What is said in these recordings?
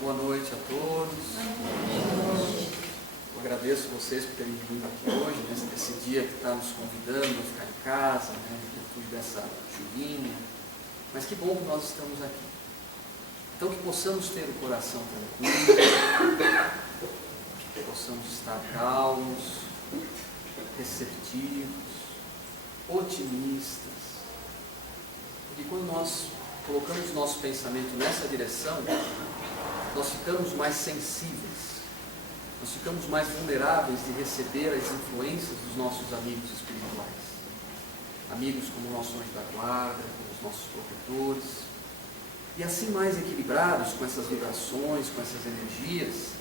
Boa noite a todos. Eu agradeço vocês por terem vindo aqui hoje, nesse dia que está nos convidando a ficar em casa, em virtude dessa chuvinha. Mas que bom que nós estamos aqui. Então que possamos ter o coração tranquilo, que possamos estar calmos, receptivos, otimistas. Porque quando nós colocamos nosso pensamento nessa direção, nós ficamos mais sensíveis, nós ficamos mais vulneráveis de receber as influências dos nossos amigos espirituais. Amigos como o nosso anjo da guarda, como os nossos protetores. E assim mais equilibrados com essas vibrações, com essas energias,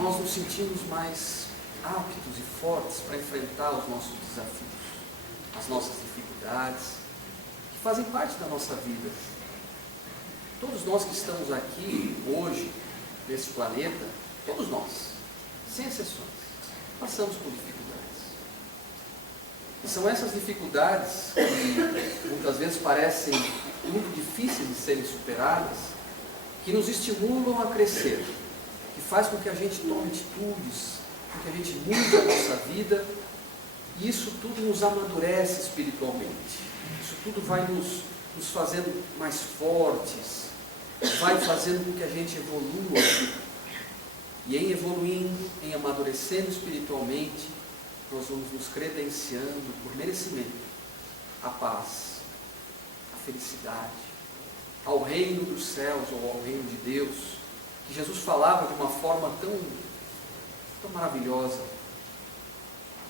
nós nos sentimos mais aptos e fortes para enfrentar os nossos desafios, as nossas dificuldades, que fazem parte da nossa vida. Todos nós que estamos aqui hoje, nesse planeta, todos nós, sem exceções, passamos por dificuldades. E são essas dificuldades que muitas vezes parecem muito difíceis de serem superadas, que nos estimulam a crescer, que faz com que a gente tome atitudes, com que a gente mude a nossa vida, e isso tudo nos amadurece espiritualmente. Isso tudo vai nos fazendo mais fortes, vai fazendo com que a gente evolua, e em evoluindo, em amadurecendo espiritualmente, nós vamos nos credenciando por merecimento a paz, a felicidade, ao reino dos céus ou ao reino de Deus, que Jesus falava de uma forma tão maravilhosa,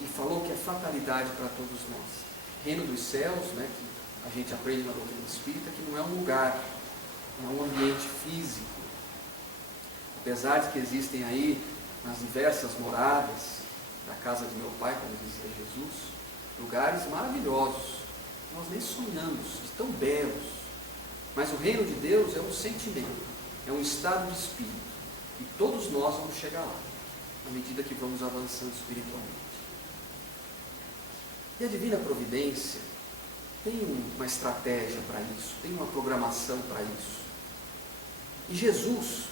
e falou que é fatalidade para todos nós. Reino dos céus, que a gente aprende na doutrina espírita, que não é um lugar, não é um ambiente físico. Apesar de que existem aí, nas diversas moradas da casa de meu pai, como dizia Jesus, lugares maravilhosos, nós nem sonhamos, tão belos. Mas o reino de Deus é um sentimento, é um estado de espírito, e todos nós vamos chegar lá, à medida que vamos avançando espiritualmente. E a divina providência tem uma estratégia para isso, tem uma programação para isso. E Jesus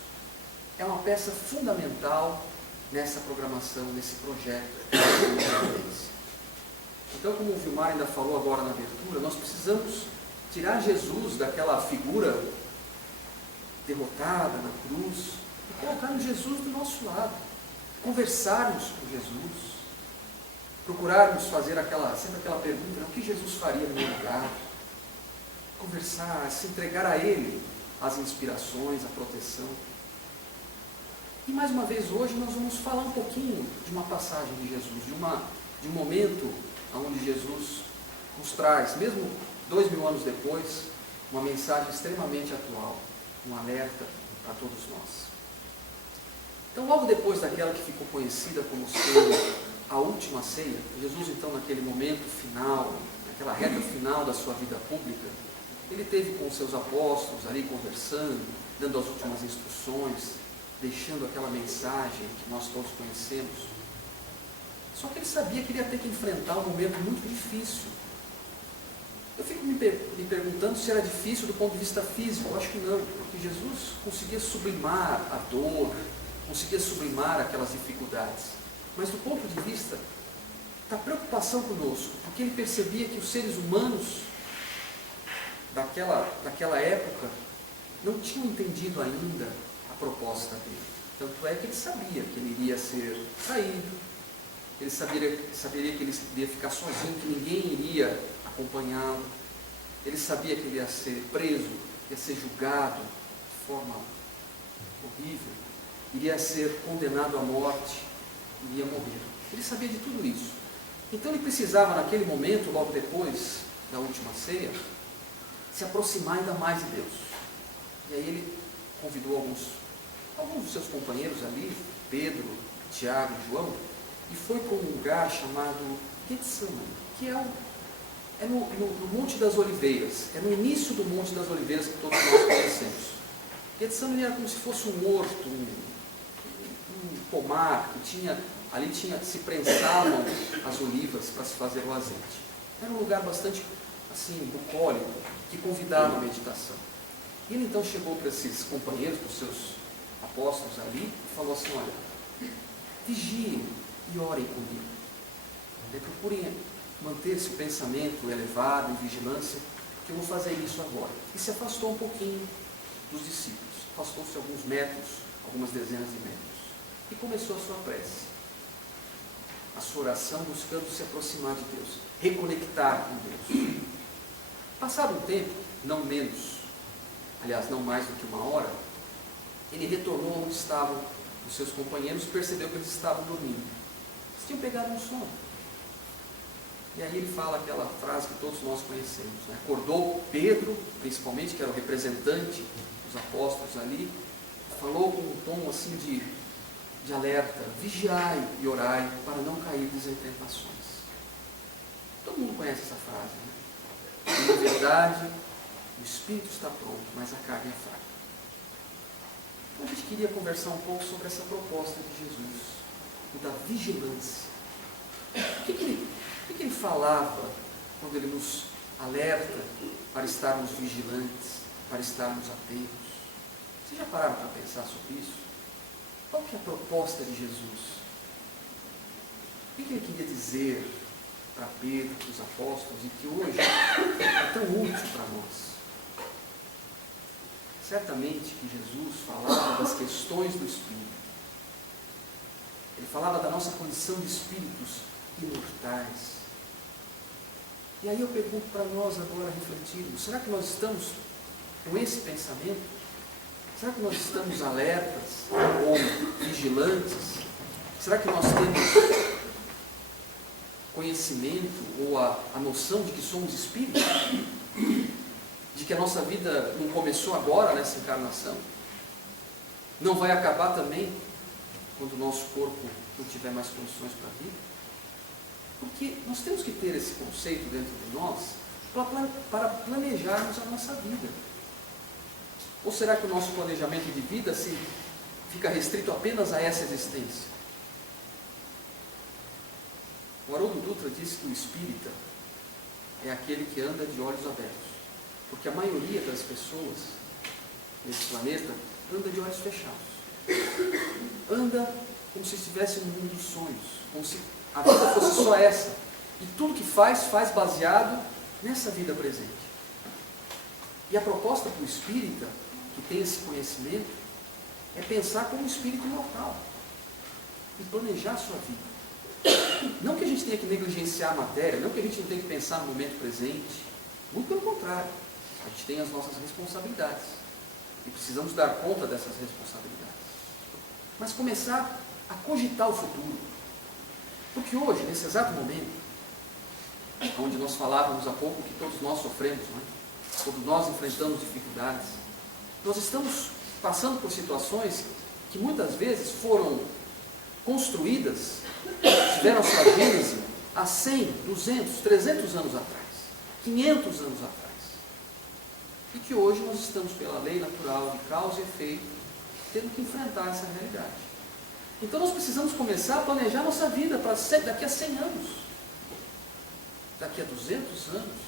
é uma peça fundamental nessa programação, nesse projeto da providência. Então, como o Vilmar ainda falou agora na abertura, nós precisamos tirar Jesus daquela figura derrotada na cruz e colocarmos Jesus do nosso lado, conversarmos com Jesus, procurarmos fazer sempre aquela pergunta: o que Jesus faria no meu lugar? Conversar, se entregar a Ele as inspirações, a proteção. E mais uma vez hoje nós vamos falar um pouquinho de uma passagem de Jesus, de um momento onde Jesus nos traz, mesmo 2000 anos depois, uma mensagem extremamente atual, um alerta para todos nós. Então, logo depois daquela que ficou conhecida como sendo a última ceia, Jesus então naquele momento final, naquela reta final da sua vida pública, ele teve com os seus apóstolos ali conversando, dando as últimas instruções, deixando aquela mensagem que nós todos conhecemos. Só que ele sabia que ele ia ter que enfrentar um momento muito difícil. Eu fico me perguntando se era difícil do ponto de vista físico. Eu acho que não, porque Jesus conseguia sublimar a dor, conseguia sublimar aquelas dificuldades. Mas do ponto de vista da preocupação conosco, porque ele percebia que os seres humanos daquela época não tinham entendido ainda a proposta dele. Tanto é que ele sabia que ele iria ser traído, ele saberia que ele iria ficar sozinho, que ninguém iria acompanhá-lo, ele sabia que ele ia ser preso, ia ser julgado de forma horrível, iria ser condenado à morte, iria morrer. Ele sabia de tudo isso. Então ele precisava, naquele momento, logo depois da última ceia, se aproximar ainda mais de Deus. E aí ele convidou alguns dos seus companheiros ali, Pedro, Tiago e João, e foi para um lugar chamado Getsemane, que é no Monte das Oliveiras, é no início do Monte das Oliveiras que todos nós conhecemos. Getsemane era como se fosse um horto, um pomar, ali se prensavam as olivas para se fazer o azeite. Era um lugar bastante assim, bucólico, que convidava a meditação. E ele então chegou para esses companheiros, para os seus apóstolos ali e falou assim: olha, vigiem e orem comigo. Procurem manter esse pensamento elevado, em vigilância, que eu vou fazer isso agora. E se afastou um pouquinho dos discípulos, afastou-se alguns metros, algumas dezenas de metros, e começou a sua prece, a sua oração, buscando se aproximar de Deus, reconectar com Deus. Passado um tempo, não menos, aliás, não mais do que uma hora, ele retornou onde estavam os seus companheiros, percebeu que eles estavam dormindo. Eles tinham pegado um sono. E aí ele fala aquela frase que todos nós conhecemos, né? Acordou Pedro, principalmente, que era o representante dos apóstolos ali, falou com um tom assim de alerta: vigiai e orai para não cair em tentações. Todo mundo conhece essa frase, né? Na verdade, o espírito está pronto, mas a carne é fraca. Então a gente queria conversar um pouco sobre essa proposta de Jesus, o da vigilância. O que ele falava quando ele nos alerta para estarmos vigilantes, para estarmos atentos? Vocês já pararam para pensar sobre isso? Qual que é a proposta de Jesus? O que ele queria dizer para Pedro, para os apóstolos, e que hoje é tão útil para nós? Certamente que Jesus falava das questões do Espírito. Ele falava da nossa condição de espíritos imortais. E aí eu pergunto para nós agora, refletindo: será que nós estamos com esse pensamento? Será que nós estamos alertas ou vigilantes? Será que nós temos conhecimento ou a noção de que somos espíritos? De que a nossa vida não começou agora nessa encarnação? Não vai acabar também quando o nosso corpo não tiver mais condições para a vida? Porque nós temos que ter esse conceito dentro de nós para planejarmos a nossa vida. Ou será que o nosso planejamento de vida fica restrito apenas a essa existência? O Haroldo Dutra disse que o espírita é aquele que anda de olhos abertos, porque a maioria das pessoas nesse planeta anda de olhos fechados. Anda como se estivesse no mundo dos sonhos, como se a vida fosse só essa. E tudo que faz baseado nessa vida presente. E a proposta para o espírita, que tem esse conhecimento, é pensar como um espírito imortal e planejar a sua vida. Não que a gente tenha que negligenciar a matéria, não que a gente não tenha que pensar no momento presente. Muito pelo contrário. A gente tem as nossas responsabilidades. E precisamos dar conta dessas responsabilidades. Mas começar a cogitar o futuro. Porque hoje, nesse exato momento, onde nós falávamos há pouco que todos nós sofremos, não é? Todos nós enfrentamos dificuldades, nós estamos passando por situações que muitas vezes foram construídas, tiveram sua gênese há 100, 200, 300 anos atrás, 500 anos atrás. E que hoje nós estamos, pela lei natural de causa e efeito, tendo que enfrentar essa realidade. Então nós precisamos começar a planejar nossa vida para daqui a 100 anos, daqui a 200 anos,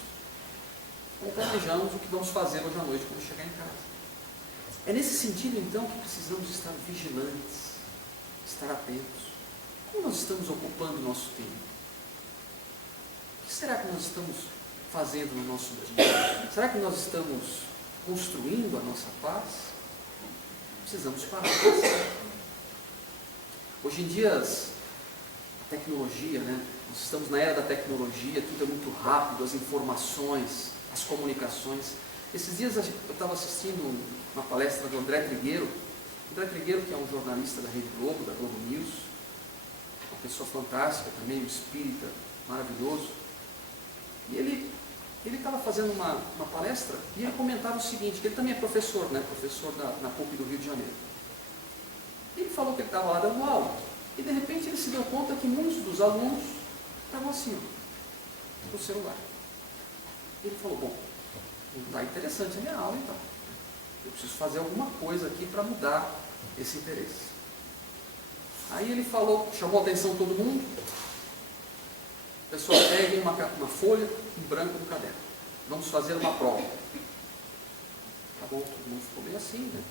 ou planejamos o que vamos fazer hoje à noite quando chegar em casa. É nesse sentido, então, que precisamos estar vigilantes, estar atentos. Como nós estamos ocupando o nosso tempo? O que será que nós estamos fazendo no nosso dia? Será que nós estamos construindo a nossa paz? Precisamos parar. Hoje em dia, a tecnologia, né? Nós estamos na era da tecnologia, tudo é muito rápido, as informações, as comunicações. Esses dias eu estava assistindo uma palestra do André Trigueiro. André Trigueiro, que é um jornalista da Rede Globo, da Globo News, uma pessoa fantástica também, um espírita maravilhoso. E ele estava fazendo uma palestra e ele comentava o seguinte, que ele também é professor, né? Professor na PUC do Rio de Janeiro. Ele falou que ele estava lá dando aula e de repente ele se deu conta que muitos dos alunos estavam assim, no celular. Ele falou: bom, não está interessante a minha aula então. Eu preciso fazer alguma coisa aqui para mudar esse interesse. Aí ele falou, chamou a atenção de todo mundo. Pessoal, peguem uma folha em branco no caderno. Vamos fazer uma prova. Tá bom, todo mundo ficou bem assim, né?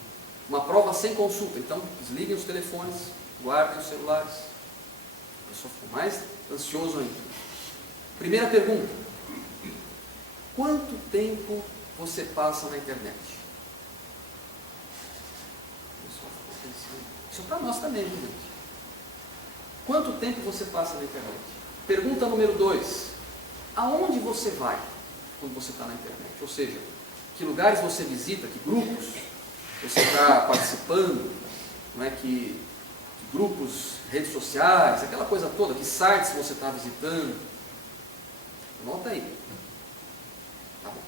Uma prova sem consulta. Então, desliguem os telefones, guardem os celulares. A pessoa fica mais ansioso ainda. Primeira pergunta. Quanto tempo você passa na internet? O pessoal ficou pensando. Isso é para nós também, gente. Quanto tempo você passa na internet? Pergunta número 2. Aonde você vai quando você está na internet? Ou seja, que lugares você visita, que grupos você está participando, não é? Que grupos, redes sociais, aquela coisa toda, que sites você está visitando. Anota aí. Tá bom.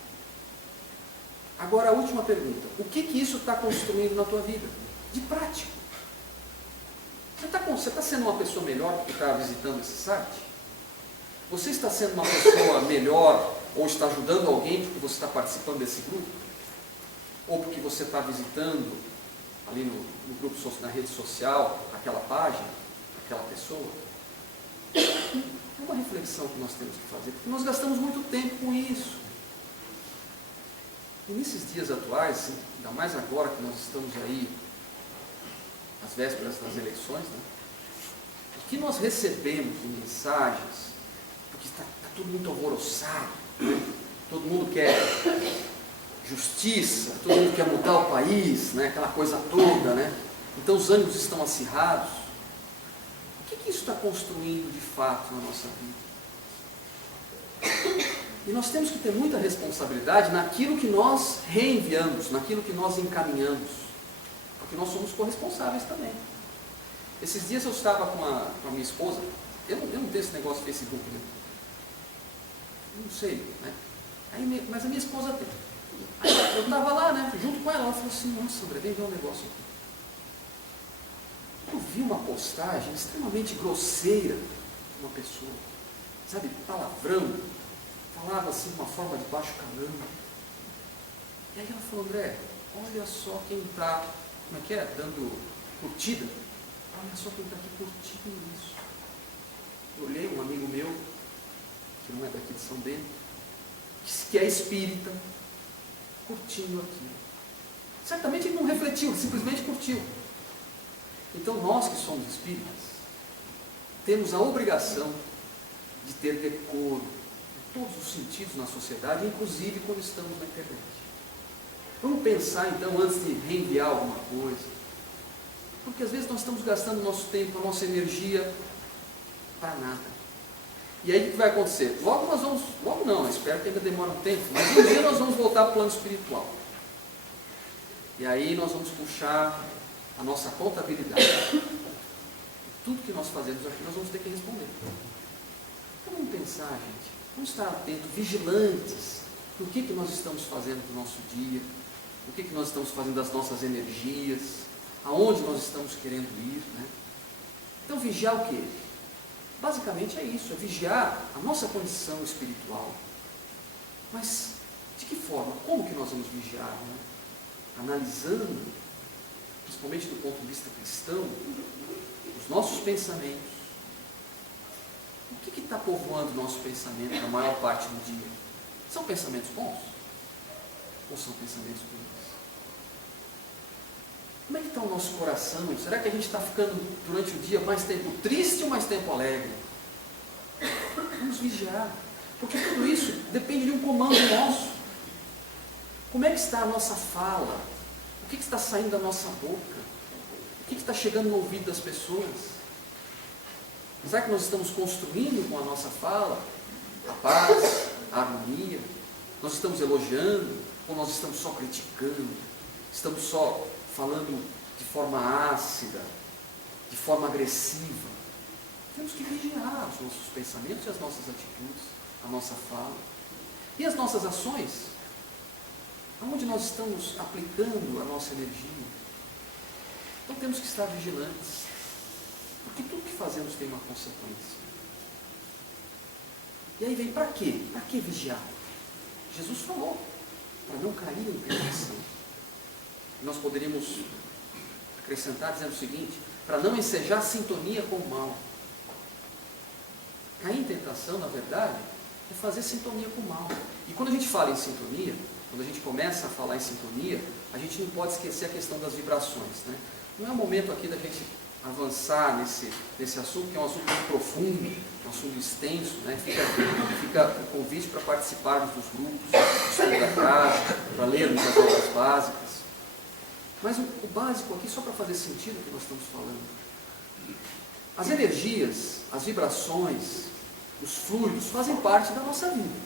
Agora a última pergunta. O que isso está construindo na tua vida? De prático. Você está sendo uma pessoa melhor porque está visitando esse site? Você está sendo uma pessoa melhor ou está ajudando alguém porque você está participando desse grupo? Ou porque você está visitando ali no grupo, na rede social, aquela página, aquela pessoa? É uma reflexão que nós temos que fazer, porque nós gastamos muito tempo com isso. E nesses dias atuais, ainda mais agora que nós estamos aí às vésperas das eleições, né? O que nós recebemos de mensagens, porque está tudo muito alvoroçado, né? Todo mundo quer justiça, todo mundo quer mudar o país, né? Aquela coisa toda, né? Então os ânimos estão acirrados. O que isso está construindo de fato na nossa vida? E nós temos que ter muita responsabilidade naquilo que nós reenviamos, naquilo que nós encaminhamos, porque nós somos corresponsáveis também. Esses dias eu estava com a minha esposa, eu não tenho esse negócio de Facebook, né? Eu não sei, né? Mas a minha esposa tem. Aí eu estava lá, né, junto com ela falou assim, nossa, André, vem ver um negócio aqui. Eu vi uma postagem extremamente grosseira de uma pessoa, sabe, palavrão, falava assim de uma forma de baixo calão. E aí ela falou, André, olha só quem está, como é que é, dando curtida. Olha só quem está aqui curtindo isso. Eu olhei um amigo meu, que não é daqui de São Bento, que é espírita, curtindo aquilo. Certamente ele não refletiu, ele simplesmente curtiu. Então nós que somos espíritas, temos a obrigação de ter decoro em todos os sentidos na sociedade, inclusive quando estamos na internet. Vamos pensar então antes de reenviar alguma coisa, porque às vezes nós estamos gastando nosso tempo, a nossa energia para nada. E aí o que vai acontecer? Logo nós vamos, logo não, espero que ainda demore um tempo, mas um dia nós vamos voltar para o plano espiritual. E aí nós vamos puxar a nossa contabilidade. Tudo que nós fazemos aqui nós vamos ter que responder. Então vamos pensar, gente, vamos estar atentos, vigilantes no que nós estamos fazendo no nosso dia, no que nós estamos fazendo das nossas energias, aonde nós estamos querendo ir, né? Então vigiar o quê? Basicamente é isso, é vigiar a nossa condição espiritual. Mas de que forma? Como que nós vamos vigiar? Né? Analisando, principalmente do ponto de vista cristão, os nossos pensamentos. O que está povoando o nosso pensamento na maior parte do dia? São pensamentos bons? Ou são pensamentos ruins? Como é que está o nosso coração? Será que a gente está ficando durante o dia mais tempo triste ou mais tempo alegre? Vamos vigiar, porque tudo isso depende de um comando nosso. Como é que está a nossa fala? O que está saindo da nossa boca? O que está chegando no ouvido das pessoas? Será que nós estamos construindo com a nossa fala a paz, a harmonia? Nós estamos elogiando ou nós estamos só criticando? Estamos só falando de forma ácida, de forma agressiva? Temos que vigiar os nossos pensamentos e as nossas atitudes, a nossa fala. E as nossas ações? Aonde nós estamos aplicando a nossa energia? Então temos que estar vigilantes, porque tudo que fazemos tem uma consequência. E aí vem para quê? Para que vigiar? Jesus falou, para não cair em tentação. Nós poderíamos acrescentar dizendo o seguinte, para não ensejar sintonia com o mal. Cair em tentação, na verdade, é fazer sintonia com o mal. E quando a gente fala em sintonia, quando a gente começa a falar em sintonia, a gente não pode esquecer a questão das vibrações, né? Não é o momento aqui da gente avançar nesse assunto, que é um assunto muito profundo, um assunto extenso, né? Fica o convite para participarmos dos grupos, do estudo da casa, para lermos as obras básicas. Mas o básico aqui, só para fazer sentido o que nós estamos falando. As energias, as vibrações, os fluidos fazem parte da nossa vida.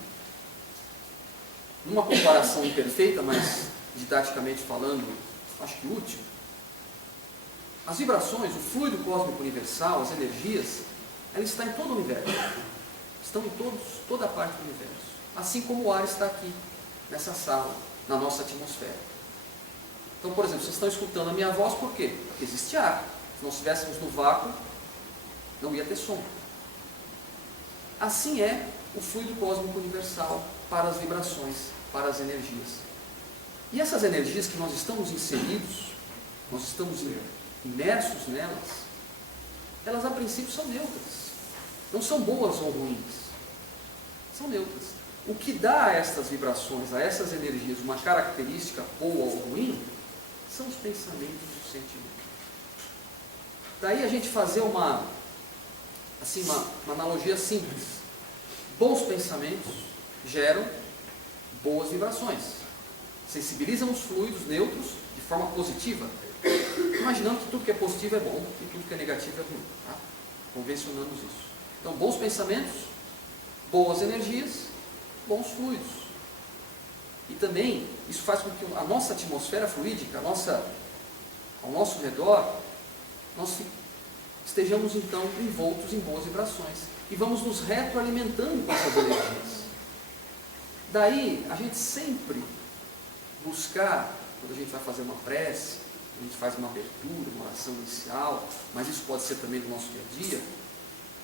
Numa comparação imperfeita, mas didaticamente falando, acho que útil, as vibrações, o fluido cósmico universal, as energias, ela está em todo o universo. Estão em toda a parte do universo. Assim como o ar está aqui, nessa sala, na nossa atmosfera. Então, por exemplo, vocês estão escutando a minha voz, por quê? Porque existe ar. Se nós estivéssemos no vácuo, não ia ter som. Assim é o fluido cósmico universal para as vibrações, para as energias. E essas energias que nós estamos inseridos, nós estamos imersos nelas, elas a princípio são neutras. Não são boas ou ruins. São neutras. O que dá a estas vibrações, a essas energias, uma característica boa ou ruim, são os pensamentos e os sentimentos. Daí a gente fazer uma analogia simples. Bons pensamentos geram boas vibrações. Sensibilizam os fluidos neutros de forma positiva, imaginando que tudo que é positivo é bom e tudo que é negativo é ruim. Tá? Convencionamos isso. Então, bons pensamentos, boas energias, bons fluidos. E também, isso faz com que a nossa atmosfera fluídica, ao nosso redor, nós estejamos então envoltos em boas vibrações. E vamos nos retroalimentando com essas energias. Daí, a gente sempre buscar, quando a gente vai fazer uma prece, a gente faz uma abertura, uma oração inicial, mas isso pode ser também no nosso dia a dia,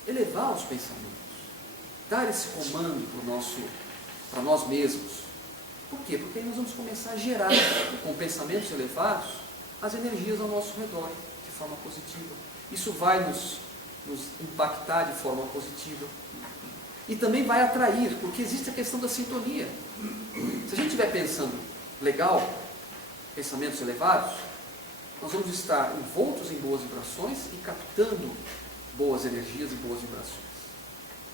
elevar os pensamentos, dar esse comando para nós mesmos. Por quê? Porque aí nós vamos começar a gerar, com pensamentos elevados, as energias ao nosso redor, de forma positiva. Isso vai nos impactar de forma positiva. E também vai atrair, porque existe a questão da sintonia. Se a gente estiver pensando legal, pensamentos elevados, nós vamos estar envoltos em boas vibrações e captando boas energias e boas vibrações.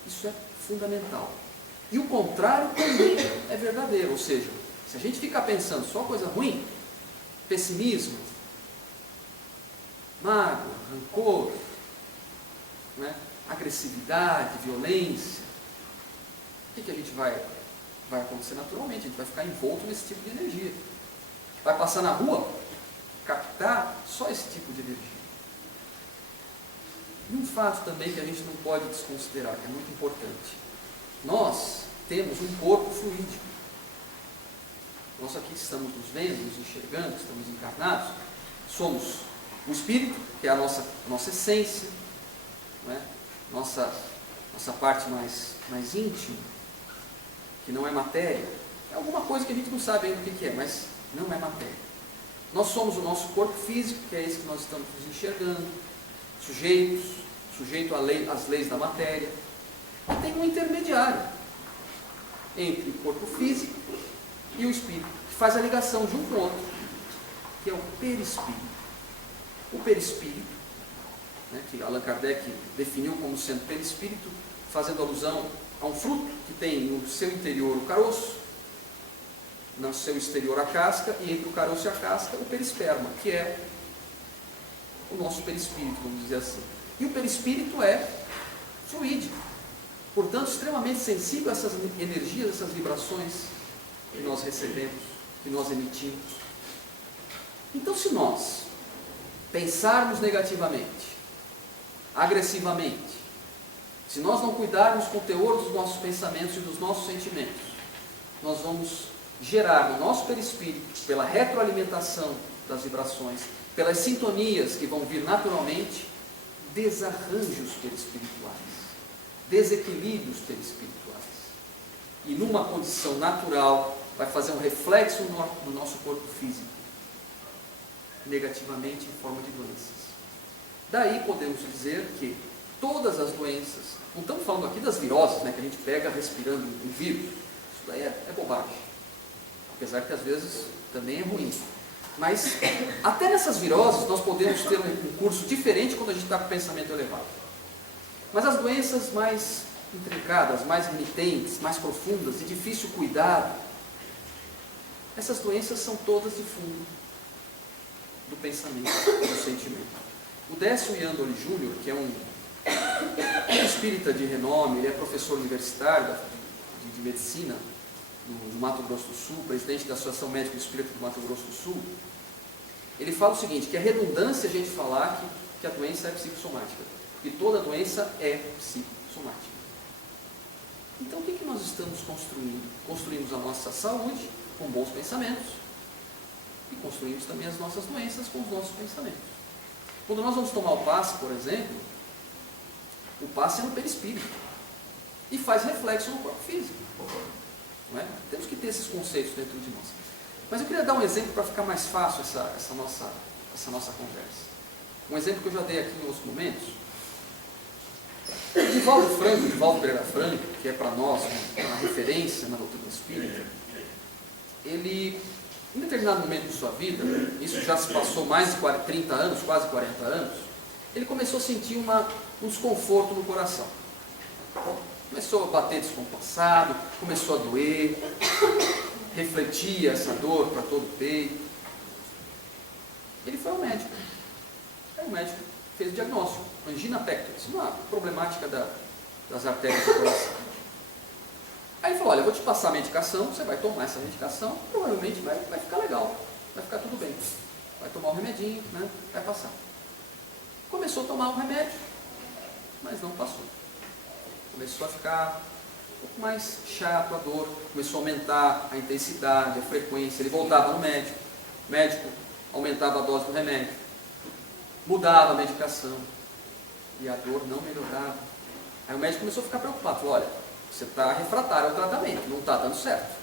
Isso é fundamental. E o contrário também é verdadeiro, ou seja, se a gente ficar pensando só coisa ruim, pessimismo, mágoa, rancor, né, agressividade, violência, o que a gente vai acontecer naturalmente? A gente vai ficar envolto nesse tipo de energia. Vai passar na rua, captar só esse tipo de energia. E um fato também que a gente não pode desconsiderar, que é muito importante. Nós temos um corpo fluídico. Nós aqui estamos nos vendo, nos enxergando, estamos encarnados. Somos o espírito, que é a nossa essência, não é? nossa parte mais íntima, que não é matéria. É alguma coisa que a gente não sabe ainda o que é, mas não é matéria. Nós somos o nosso corpo físico, que é esse que nós estamos nos enxergando, sujeito às leis da matéria. E tem um intermediário entre o corpo físico e o espírito, que faz a ligação de um com o outro, que é o perispírito. O perispírito, né, que Allan Kardec definiu como sendo perispírito, fazendo alusão a um fruto que tem no seu interior o caroço, no seu exterior a casca, e entre o caroço e a casca o perisperma, que é o nosso perispírito, vamos dizer assim. E o perispírito é fluídico, portanto extremamente sensível a essas energias, essas vibrações que nós recebemos, que nós emitimos. Então, se nós pensarmos negativamente, agressivamente, se nós não cuidarmos com o teor dos nossos pensamentos e dos nossos sentimentos, nós vamos gerar no nosso perispírito, pela retroalimentação das vibrações, pelas sintonias que vão vir naturalmente, desarranjos perispirituais, desequilíbrios perispirituais. E numa condição natural, vai fazer um reflexo no nosso corpo físico, negativamente em forma de doenças. Daí podemos dizer que todas as doenças, não estamos falando aqui das viroses, né, que a gente pega respirando um vírus, isso daí é bobagem. apesar que às vezes também é ruim. Mas até nessas viroses nós podemos ter um curso diferente quando a gente está com o pensamento elevado. Mas as doenças mais intrincadas, mais remitentes, mais profundas, de difícil cuidado, essas doenças são todas de fundo do pensamento, do sentimento. O Décio Iandoli Júnior, que é um espírita de renome, ele é professor universitário de medicina no Mato Grosso do Sul, presidente da Associação Médico Espírita do Mato Grosso do Sul, ele fala o seguinte, que é redundância a gente falar que a doença é psicossomática, e toda doença é psicossomática. Então o que nós estamos construindo? Construímos a nossa saúde com bons pensamentos e construímos também as nossas doenças com os nossos pensamentos. Quando nós vamos tomar o passe, por exemplo, o passe é no perispírito e faz reflexo no corpo físico. Não é? Temos que ter esses conceitos dentro de nós. Mas eu queria dar um exemplo para ficar mais fácil essa nossa conversa. Um exemplo que eu já dei aqui em outros momentos. Divaldo Pereira Franco, que é para nós uma referência na doutrina espírita, ele, em determinado momento de sua vida, isso já se passou mais de 30 anos, quase 40 anos, ele começou a sentir um desconforto no coração. Começou a bater descompassado, começou a doer, refletia essa dor para todo o peito. Ele foi ao médico. Aí o médico fez o diagnóstico, angina pectoris, uma problemática das artérias do coração. Aí ele falou, olha, eu vou te passar a medicação, você vai tomar essa medicação, provavelmente vai ficar legal, vai ficar tudo bem. Vai tomar um remedinho, né? Vai passar. Começou a tomar o remédio, mas não passou. Começou a ficar um pouco mais chato a dor, começou a aumentar a intensidade, a frequência, ele voltava no médico, o médico aumentava a dose do remédio, mudava a medicação, e a dor não melhorava. Aí o médico começou a ficar preocupado, falou, olha, você está refratário ao tratamento, não está dando certo.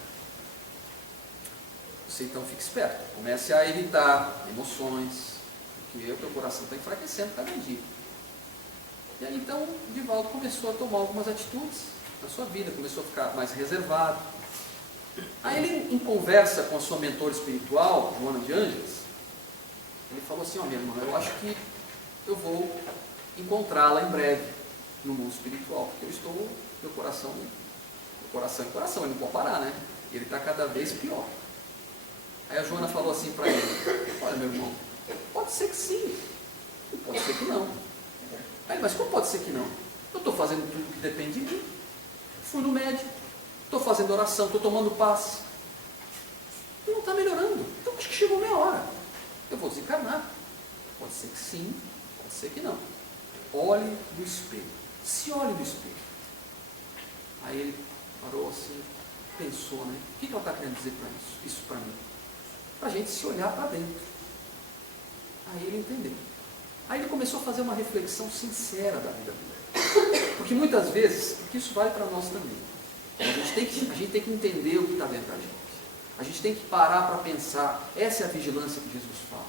Você então fica esperto, comece a evitar emoções, porque o teu coração está enfraquecendo cada dia. E aí então o Divaldo começou a tomar algumas atitudes na sua vida, começou a ficar mais reservado. Aí ele, em conversa com a sua mentora espiritual, Joana de Ângeles, ele falou assim, ó, minha irmã, eu acho que eu vou encontrá-la em breve no mundo espiritual, porque eu estou, meu coração é coração, ele não pode parar, né? E ele está cada vez pior. Aí a Joana falou assim para ele, olha meu irmão, pode ser que sim, pode ser que não. Aí, mas como pode ser que não? Eu estou fazendo tudo que depende de mim. Fui no médico, estou fazendo oração, estou tomando passe. E não está melhorando. Então acho que chegou a minha hora. Eu vou desencarnar. Pode ser que sim, pode ser que não. Olhe no espelho. Se olhe no espelho. Aí ele parou assim, pensou, né? O que ela está querendo dizer para isso para mim? Para a gente se olhar para dentro. Aí ele entendeu. Aí ele começou a fazer uma reflexão sincera da vida dele. Porque muitas vezes, porque isso vale para nós também, a gente tem que entender o que está dentro da gente. A gente tem que parar para pensar. Essa é a vigilância que Jesus fala.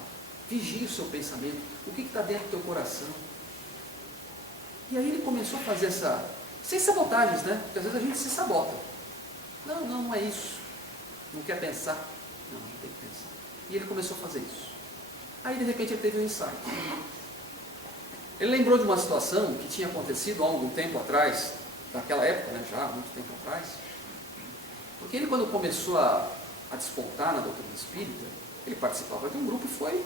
Vigie o seu pensamento. O que está dentro do teu coração? E aí ele começou a fazer sem sabotagens, né? Porque às vezes a gente se sabota. Não é isso. Não quer pensar. Não, a gente tem que pensar. E ele começou a fazer isso. Aí de repente ele teve um insight. Ele lembrou de uma situação que tinha acontecido há algum tempo atrás, naquela época, né, já há muito tempo atrás, porque ele quando começou a despontar na doutrina espírita, ele participava de um grupo e foi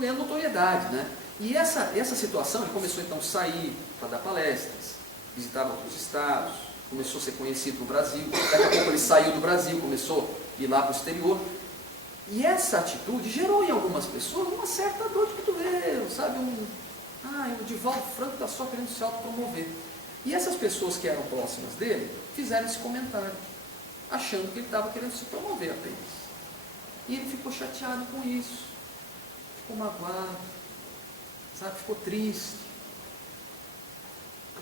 ganhando notoriedade, né? E essa situação, ele começou então a sair para dar palestras, visitava outros estados, começou a ser conhecido no Brasil, daqui a pouco ele saiu do Brasil, começou a ir lá para o exterior, e essa atitude gerou em algumas pessoas uma certa dor de cotovelo, sabe, o Divaldo Franco está só querendo se autopromover. E essas pessoas que eram próximas dele fizeram esse comentário, achando que ele estava querendo se promover apenas. E ele ficou chateado com isso, ficou magoado, sabe, ficou triste.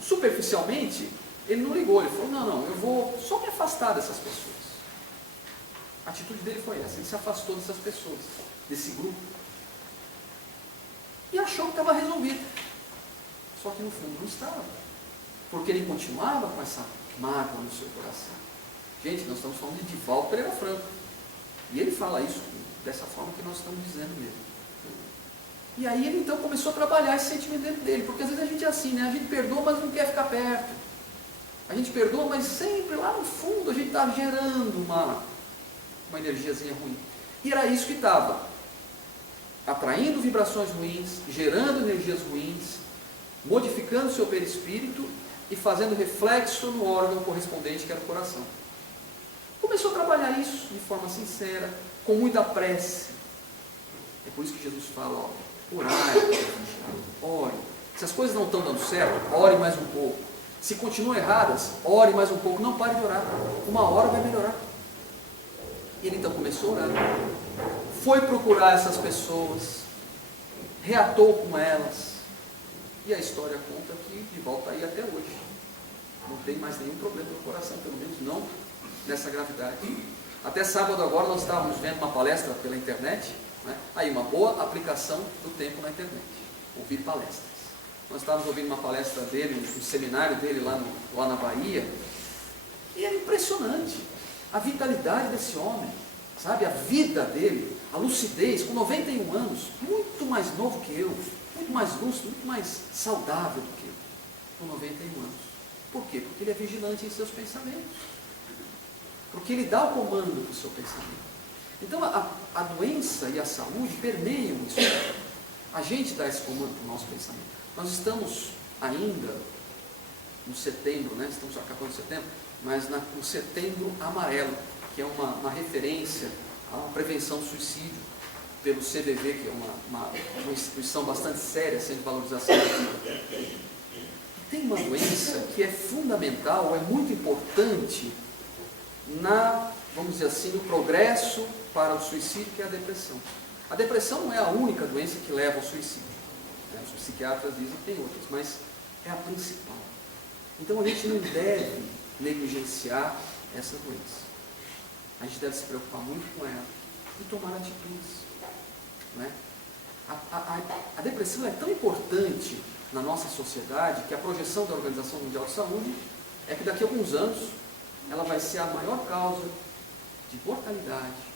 Superficialmente, ele não ligou, ele falou, não, eu vou só me afastar dessas pessoas. A atitude dele foi essa, ele se afastou dessas pessoas, desse grupo. E achou que estava resolvido. Só que no fundo não estava. Porque ele continuava com essa mágoa no seu coração. Gente, nós estamos falando de Divaldo Pereira Franco. E ele fala isso dessa forma que nós estamos dizendo mesmo. E aí ele então começou a trabalhar esse sentimento dentro dele, porque às vezes a gente é assim, né? A gente perdoa, mas não quer ficar perto. A gente perdoa, mas sempre lá no fundo a gente está gerando uma energiazinha ruim. E era isso que estava atraindo vibrações ruins, gerando energias ruins, modificando o seu perispírito e fazendo reflexo no órgão correspondente, que era o coração. Começou a trabalhar isso de forma sincera, com muita prece. É por isso que Jesus fala, orai, ore. Se as coisas não estão dando certo, ore mais um pouco. Se continuam erradas, ore mais um pouco. Não pare de orar. Uma hora vai melhorar. E ele então começou a orar. Foi procurar essas pessoas. Reatou com elas. E a história conta que de volta aí até hoje. Não tem mais nenhum problema no coração, pelo menos não nessa gravidade. Até sábado agora nós estávamos vendo uma palestra pela internet. Né? Aí uma boa aplicação do tempo na internet. Ouvir palestras. Nós estávamos ouvindo uma palestra dele, um seminário dele lá na Bahia. E é impressionante a vitalidade desse homem, sabe? A vida dele, a lucidez, com 91 anos, muito mais novo que eu, muito mais lúcido, muito mais saudável do que eu, com 91 anos. Por quê? Porque ele é vigilante em seus pensamentos. Porque ele dá o comando do seu pensamento. Então a doença e a saúde permeiam isso. A gente dá esse comando para o nosso pensamento. Nós estamos ainda no setembro, né? Estamos acabando setembro, mas no setembro amarelo, que é uma referência à prevenção do suicídio pelo CVV, que é uma instituição bastante séria, sem valorização da vida. Tem uma doença que é fundamental, é muito importante vamos dizer assim, no progresso para o suicídio, que é a depressão. A depressão não é a única doença que leva ao suicídio. Os psiquiatras dizem que tem outras, mas é a principal. Então a gente não deve negligenciar essa doença. A gente deve se preocupar muito com ela e tomar atitudes. Não é? A depressão é tão importante na nossa sociedade que a projeção da Organização Mundial de Saúde é que daqui a alguns anos ela vai ser a maior causa de mortalidade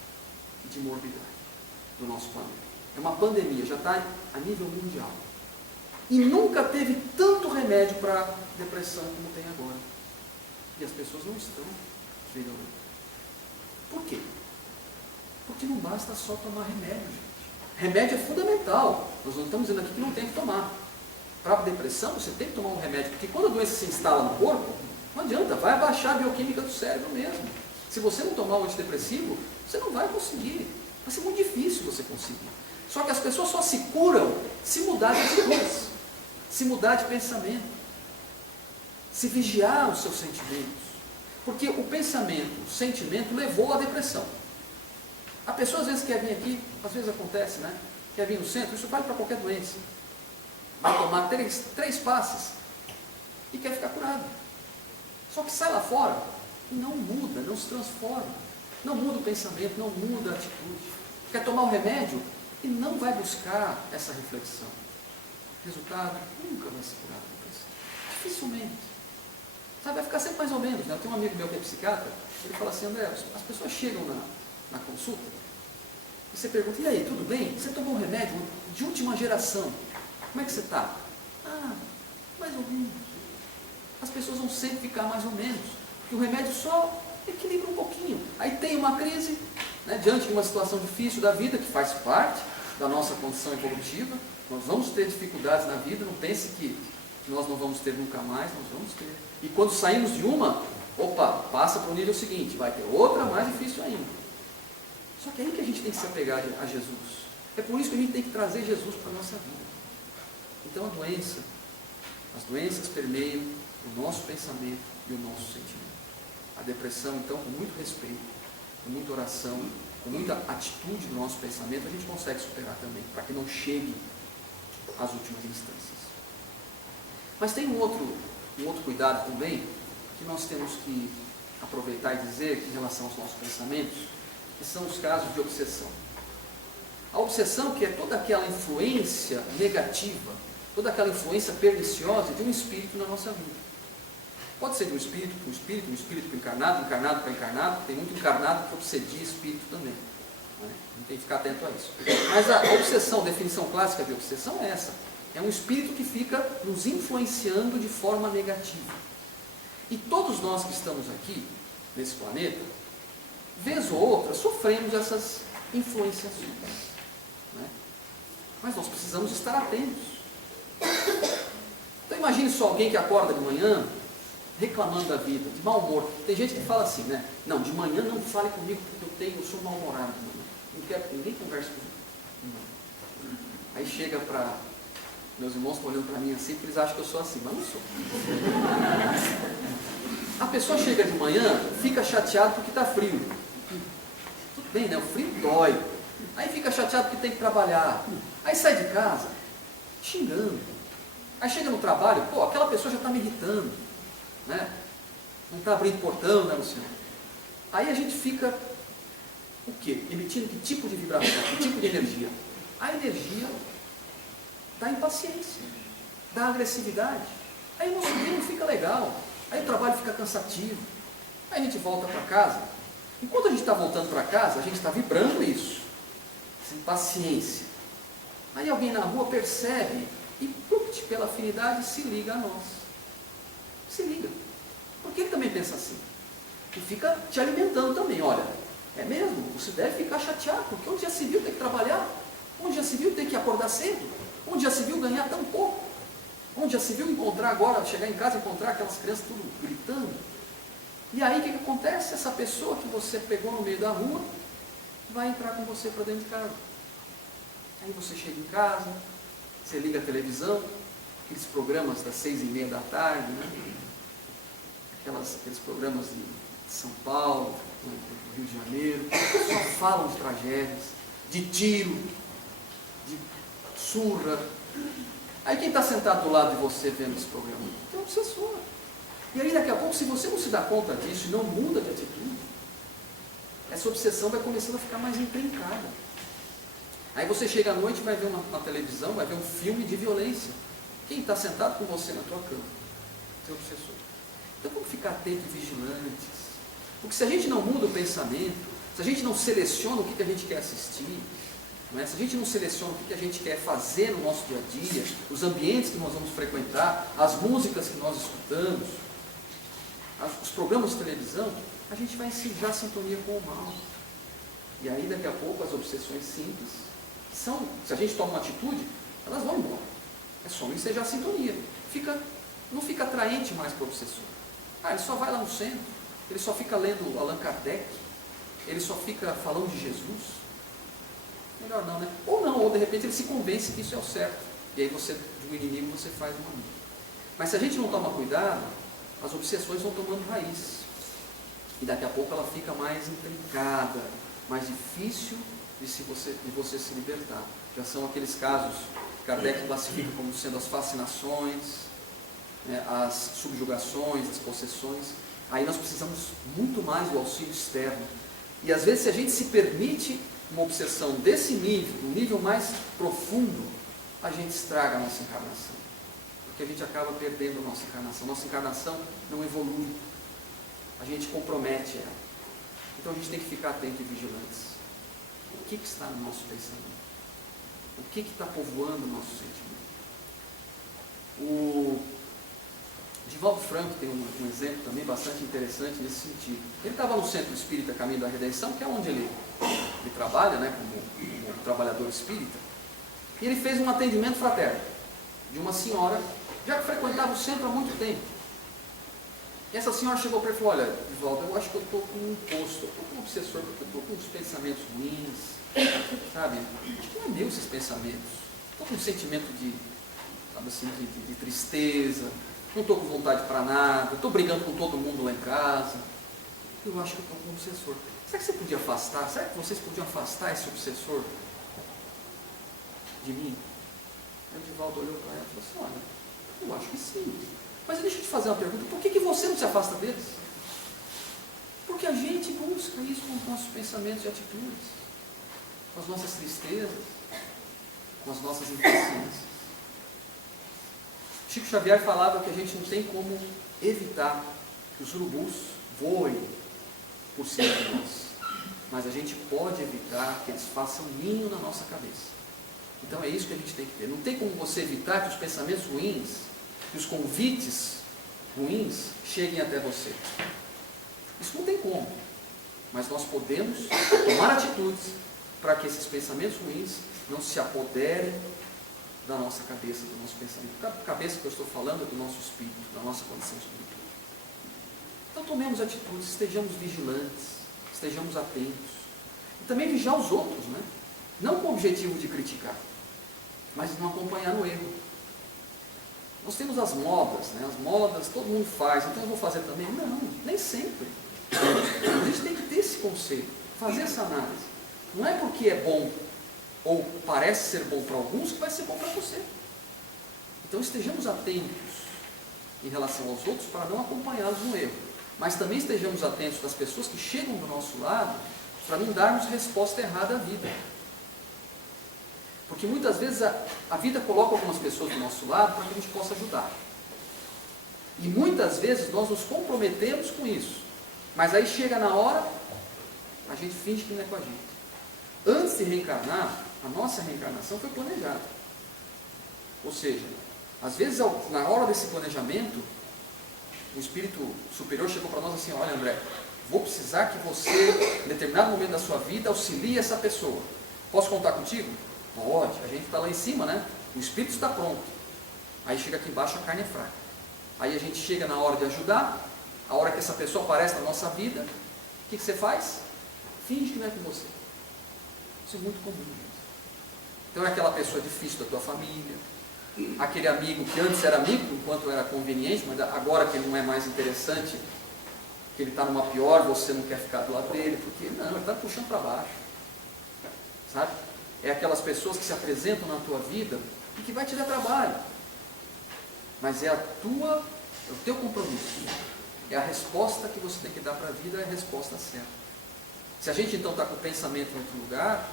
e de morbidade do nosso planeta. É uma pandemia, já está a nível mundial. E nunca teve tanto remédio para depressão como tem agora. E as pessoas não estão melhorando. Por quê? Porque não basta só tomar remédio, gente. Remédio é fundamental. Nós não estamos dizendo aqui que não tem que tomar. Para a depressão, você tem que tomar um remédio. Porque quando a doença se instala no corpo, não adianta, vai abaixar a bioquímica do cérebro mesmo. Se você não tomar um antidepressivo, você não vai conseguir. Vai ser muito difícil você conseguir. Só que as pessoas só se curam se mudar de atitudes, se mudar de pensamento, se vigiar os seus sentimentos. Porque o pensamento, o sentimento levou à depressão. A pessoa às vezes quer vir aqui, às vezes acontece, né? Quer vir no centro, isso vale para qualquer doença. Vai tomar três passes e quer ficar curado. Só que sai lá fora e não muda, não se transforma. Não muda o pensamento, não muda a atitude. Quer tomar o remédio e não vai buscar essa reflexão. Resultado, nunca vai se curar da depressão. Dificilmente. Sabe, vai ficar sempre mais ou menos. Né? Eu tenho um amigo meu que é psiquiatra, ele fala assim, André, as pessoas chegam na consulta e você pergunta, e aí, tudo bem? Você tomou um remédio de última geração. Como é que você está? Mais ou menos. As pessoas vão sempre ficar mais ou menos. Porque o remédio só equilibra um pouquinho. Aí tem uma crise, né, diante de uma situação difícil da vida, que faz parte da nossa condição evolutiva. Nós vamos ter dificuldades na vida, não pense que nós não vamos ter nunca mais, nós vamos ter. E quando saímos de uma, passa para o nível seguinte, vai ter outra mais difícil ainda. Só que é aí que a gente tem que se apegar a Jesus. É por isso que a gente tem que trazer Jesus para a nossa vida. Então as doenças permeiam o nosso pensamento e o nosso sentimento. A depressão, então, com muito respeito, com muita oração, com muita atitude do nosso pensamento, a gente consegue superar também, para que não chegue às últimas instâncias. Mas tem um outro cuidado também, que nós temos que aproveitar e dizer em relação aos nossos pensamentos, que são os casos de obsessão. A obsessão, que é toda aquela influência negativa, toda aquela influência perniciosa de um espírito na nossa vida. Pode ser de um espírito para um espírito para encarnado, encarnado para encarnado, tem muito encarnado que obsedia espírito também. Né? A gente tem que ficar atento a isso. Mas a obsessão, a definição clássica de obsessão é essa. É um espírito que fica nos influenciando de forma negativa. E todos nós que estamos aqui, nesse planeta, vez ou outra, sofremos essas influenciações. Né? Mas nós precisamos estar atentos. Então imagine só alguém que acorda de manhã reclamando da vida, de mau humor. Tem gente que fala assim, né? Não, de manhã não fale comigo porque eu sou mal-humorado. Não quero que ninguém converse comigo. Aí chega para... Meus irmãos estão olhando para mim assim, porque eles acham que eu sou assim, mas não sou. A pessoa chega de manhã, fica chateado porque está frio. Tudo bem, né? O frio dói. Aí fica chateado porque tem que trabalhar. Aí sai de casa, xingando. Aí chega no trabalho, pô, aquela pessoa já está me irritando. Né? Não está abrindo portão, né, Luciano? Aí a gente fica, o quê? Emitindo que tipo de vibração, que tipo de energia? A energia da impaciência, da agressividade. Aí o nosso dia não fica legal. Aí o trabalho fica cansativo. Aí a gente volta para casa. Enquanto a gente está voltando para casa, a gente está vibrando isso. Essa impaciência. Aí alguém na rua percebe e, pela afinidade, se liga a nós. Se liga. Porque ele também pensa assim. E fica te alimentando também. Olha, é mesmo, você deve ficar chateado, porque onde já se viu ter que trabalhar? Onde já se viu ter que acordar cedo? Onde já se viu ganhar tão pouco? Onde já se viu encontrar agora, chegar em casa e encontrar aquelas crianças tudo gritando? E aí o que acontece? Essa pessoa que você pegou no meio da rua vai entrar com você para dentro de casa. Aí você chega em casa, você liga a televisão, aqueles programas das 6:30 da tarde, né? Aqueles programas de São Paulo, do Rio de Janeiro, só falam de tragédias, de tiro, de surra. Aí quem está sentado do lado de você vendo esse programa? É um obsessor. E aí daqui a pouco, se você não se dá conta disso e não muda de atitude, essa obsessão vai começando a ficar mais encrencada. Aí você chega à noite e vai ver uma televisão, vai ver um filme de violência. Quem está sentado com você na tua cama? Teu obsessor. Então vamos ficar atentos e vigilantes. Porque se a gente não muda o pensamento, se a gente não seleciona o que a gente quer assistir, não é? Se a gente não seleciona o que a gente quer fazer no nosso dia a dia, os ambientes que nós vamos frequentar, as músicas que nós escutamos, os programas de televisão, a gente vai ensijar sintonia com o mal. E aí daqui a pouco as obsessões simples, se a gente toma uma atitude, elas vão embora. É só ensejar a sintonia. Não fica atraente mais para o obsessor. Ele só vai lá no centro, ele só fica lendo Allan Kardec, ele só fica falando de Jesus. Melhor não, né? Ou de repente ele se convence que isso é o certo. E aí de um inimigo você faz um amigo. Mas se a gente não toma cuidado, as obsessões vão tomando raiz. E daqui a pouco ela fica mais intrincada, mais difícil de você se libertar. Já são aqueles casos que Kardec classifica como sendo as fascinações, né, as subjugações, as possessões. Aí nós precisamos muito mais do auxílio externo. E às vezes, se a gente se permite uma obsessão desse nível, um nível mais profundo, a gente estraga a nossa encarnação. Porque a gente acaba perdendo a nossa encarnação. Nossa encarnação não evolui. A gente compromete ela. Então a gente tem que ficar atento e vigilantes. O que está no nosso pensamento? O que está povoando o nosso sentimento? O Divaldo Franco tem um exemplo também bastante interessante nesse sentido. Ele estava no Centro Espírita Caminho da Redenção, que é onde ele trabalha, né, como trabalhador espírita, e ele fez um atendimento fraterno de uma senhora, já que frequentava o centro há muito tempo. E essa senhora chegou para ele e falou: olha, Divaldo, eu acho que eu estou com um imposto, eu estou com um obsessor, porque eu estou com uns pensamentos ruins, sabe? Não é meu esses pensamentos. Estou com um sentimento de tristeza, não estou com vontade para nada, estou brigando com todo mundo lá em casa. Eu acho que eu estou com um obsessor. Será que você podia afastar? Será que vocês podiam afastar esse obsessor de mim? Aí o Divaldo olhou para ela e falou assim: olha, eu acho que sim. Mas deixa eu te fazer uma pergunta: por que você não se afasta deles? Porque a gente busca isso com os nossos pensamentos e atitudes, com as nossas tristezas, com as nossas impaciências. Chico Xavier falava que a gente não tem como evitar que os urubus voem por cima de nós. mas a gente pode evitar que eles façam ninho na nossa cabeça. Então é isso que a gente tem que ter. Não tem como você evitar que os pensamentos ruins, que os convites ruins cheguem até você. Isso não tem como. Mas nós podemos tomar atitudes para que esses pensamentos ruins não se apoderem da nossa cabeça, do nosso pensamento. A cabeça que eu estou falando é do nosso espírito, da nossa condição espiritual. Então tomemos atitudes, estejamos vigilantes, estejamos atentos. E também vigiar os outros, né? Não com o objetivo de criticar, mas não acompanhar no erro. Nós temos as modas, né? As modas todo mundo faz, então eu vou fazer também? Não, nem sempre. A gente tem que ter esse conceito, fazer essa análise. Não é porque é bom ou parece ser bom para alguns que vai ser bom para você. Então estejamos atentos em relação aos outros para não acompanhá-los no erro. Mas também estejamos atentos das pessoas que chegam do nosso lado para não darmos resposta errada à vida. Porque muitas vezes a vida coloca algumas pessoas do nosso lado para que a gente possa ajudar. E muitas vezes nós nos comprometemos com isso. Mas aí chega na hora, a gente finge que não é com a gente. Antes de reencarnar, a nossa reencarnação foi planejada. Ou seja, às vezes na hora desse planejamento, o Espírito Superior chegou para nós assim: olha, André, vou precisar que você, em determinado momento da sua vida, auxilie essa pessoa. Posso contar contigo? Pode, a gente está lá em cima, né? O Espírito está pronto. Aí chega aqui embaixo, a carne é fraca. Aí a gente chega na hora de ajudar, a hora que essa pessoa aparece na nossa vida, o que você faz? Finge que não é com você. Isso é muito comum, gente. Então é aquela pessoa difícil da tua família, aquele amigo que antes era amigo enquanto era conveniente, mas agora que ele não é mais interessante, que ele está numa pior, você não quer ficar do lado dele, porque não, ele está puxando para baixo. Sabe? É aquelas pessoas que se apresentam na tua vida e que vai te dar trabalho. Mas é o teu compromisso. É a resposta que você tem que dar para a vida, é a resposta certa. Se a gente então está com o pensamento em outro lugar,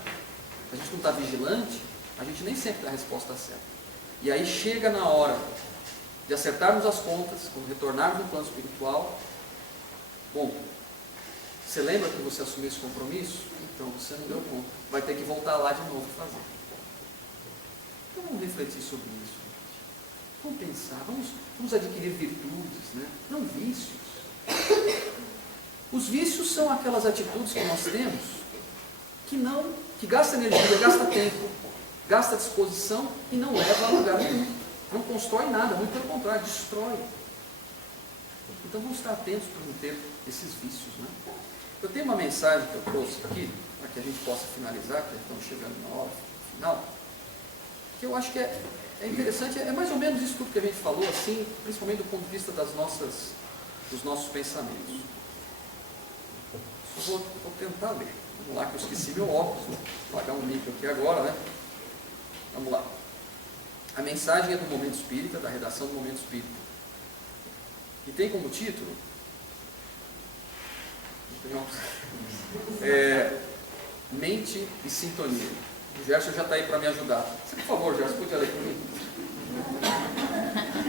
a gente não está vigilante, a gente nem sempre dá a resposta certa. E aí chega na hora de acertarmos as contas, quando retornarmos no plano espiritual. Bom, você lembra que você assumiu esse compromisso? Então você não deu conta. Vai ter que voltar lá de novo e fazer. Então vamos refletir sobre isso. Vamos pensar, vamos adquirir virtudes, né? Não vícios. Os vícios são aquelas atitudes que nós temos que gasta energia, gasta tempo, gasta disposição e não leva a lugar nenhum. Não constrói nada, muito pelo contrário, destrói. Então vamos estar atentos para não ter esses vícios, né? Eu tenho uma mensagem que eu trouxe aqui, para que a gente possa finalizar, que já estamos chegando na hora final, que eu acho que é interessante, é mais ou menos isso tudo que a gente falou, assim, principalmente do ponto de vista dos nossos pensamentos. Eu vou tentar ler. Vamos lá, que eu esqueci meu óculos, vou apagar um micro aqui agora, né? Vamos lá. A mensagem é do Momento Espírita, da redação do Momento Espírita. E tem como título Mente e Sintonia. O Gerson já está aí para me ajudar. Você, por favor, Gerson, podia ler para mim?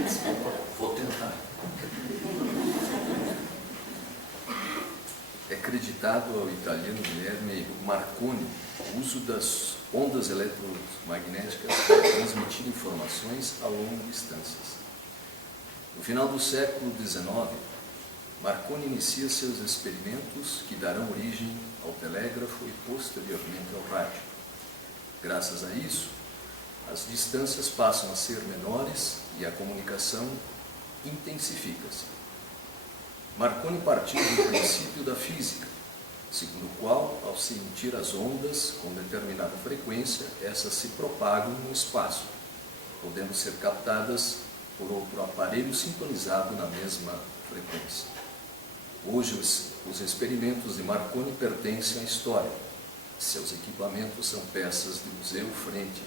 Desculpa, vou tentar. É acreditado ao italiano Guilherme Marconi o uso das ondas eletromagnéticas para transmitir informações a longas distâncias. No final do século XIX, Marconi inicia seus experimentos que darão origem ao telégrafo e posteriormente ao rádio. Graças a isso, as distâncias passam a ser menores e a comunicação intensifica-se. Marconi partiu do princípio da física, segundo o qual, ao se emitir as ondas com determinada frequência, essas se propagam no espaço, podendo ser captadas por outro aparelho sintonizado na mesma frequência. Hoje, os experimentos de Marconi pertencem à história. Seus equipamentos são peças de museu frente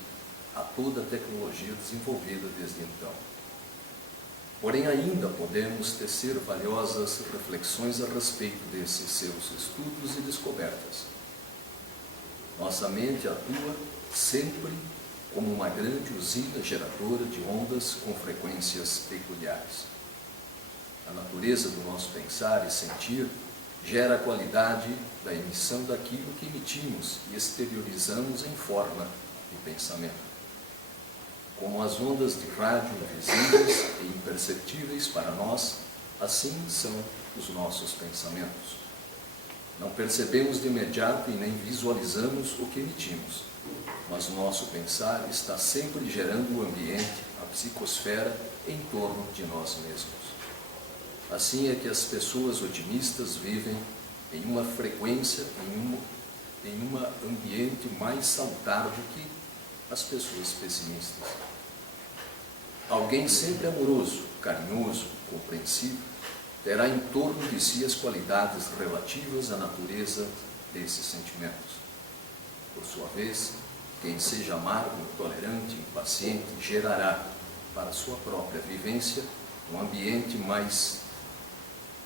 a toda a tecnologia desenvolvida desde então. Porém, ainda podemos tecer valiosas reflexões a respeito desses seus estudos e descobertas. Nossa mente atua sempre como uma grande usina geradora de ondas com frequências peculiares. A natureza do nosso pensar e sentir gera a qualidade da emissão daquilo que emitimos e exteriorizamos em forma de pensamento. Como as ondas de rádio invisíveis e imperceptíveis para nós, assim são os nossos pensamentos. Não percebemos de imediato e nem visualizamos o que emitimos, mas o nosso pensar está sempre gerando o ambiente, a psicosfera, em torno de nós mesmos. Assim é que as pessoas otimistas vivem em uma frequência, em um ambiente mais salutar do que as pessoas pessimistas. Alguém sempre amoroso, carinhoso, compreensivo, terá em torno de si as qualidades relativas à natureza desses sentimentos. Por sua vez, quem seja amargo, intolerante, impaciente, gerará, para sua própria vivência, um ambiente mais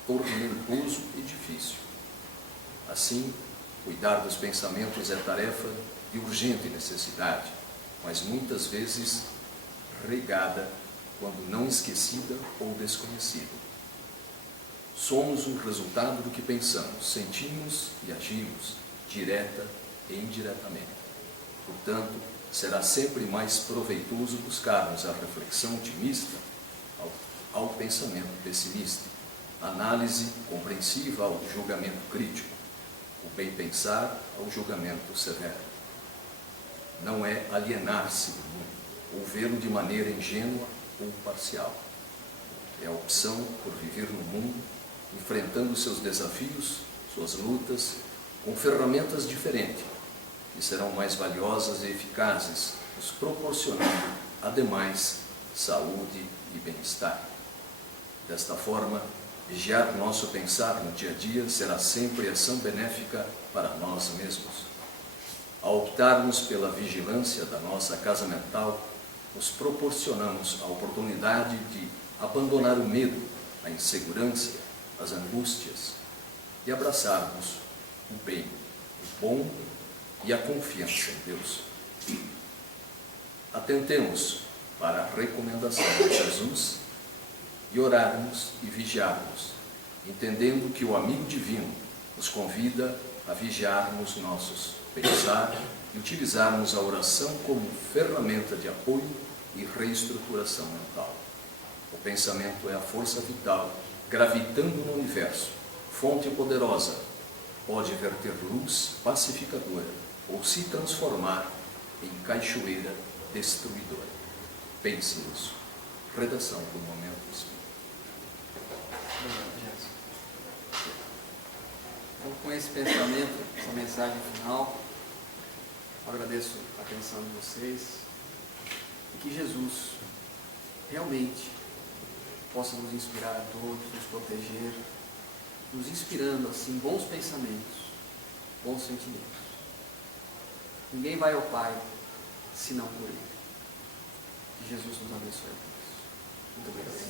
tormentoso e difícil. Assim, cuidar dos pensamentos é tarefa de urgente necessidade, mas muitas vezes regada, quando não esquecida ou desconhecida. Somos o resultado do que pensamos, sentimos e agimos, direta e indiretamente. Portanto, será sempre mais proveitoso buscarmos a reflexão otimista ao pensamento pessimista, análise compreensiva ao julgamento crítico, o bem-pensar ao julgamento severo. Não é alienar-se do mundo, ou vê-lo de maneira ingênua ou parcial. É a opção por viver no mundo, enfrentando seus desafios, suas lutas, com ferramentas diferentes, que serão mais valiosas e eficazes, nos proporcionando, ademais, saúde e bem-estar. Desta forma, vigiar nosso pensar no dia a dia será sempre ação benéfica para nós mesmos. Ao optarmos pela vigilância da nossa casa mental, nos proporcionamos a oportunidade de abandonar o medo, a insegurança, as angústias e abraçarmos o bem, o bom e a confiança em Deus. Atentemos para a recomendação de Jesus e orarmos e vigiarmos, entendendo que o amigo divino nos convida a vigiarmos nossos pensar e utilizarmos a oração como ferramenta de apoio e reestruturação mental. O pensamento é a força vital gravitando no universo, fonte poderosa, pode verter luz pacificadora ou se transformar em cachoeira destruidora. Pense nisso. Redação do Momento Espírita. Então, com esse pensamento, essa mensagem final, agradeço a atenção de vocês e que Jesus realmente possa nos inspirar a todos, nos proteger, nos inspirando assim bons pensamentos, bons sentimentos. Ninguém vai ao Pai senão por Ele. Que Jesus nos abençoe a todos. Muito obrigado.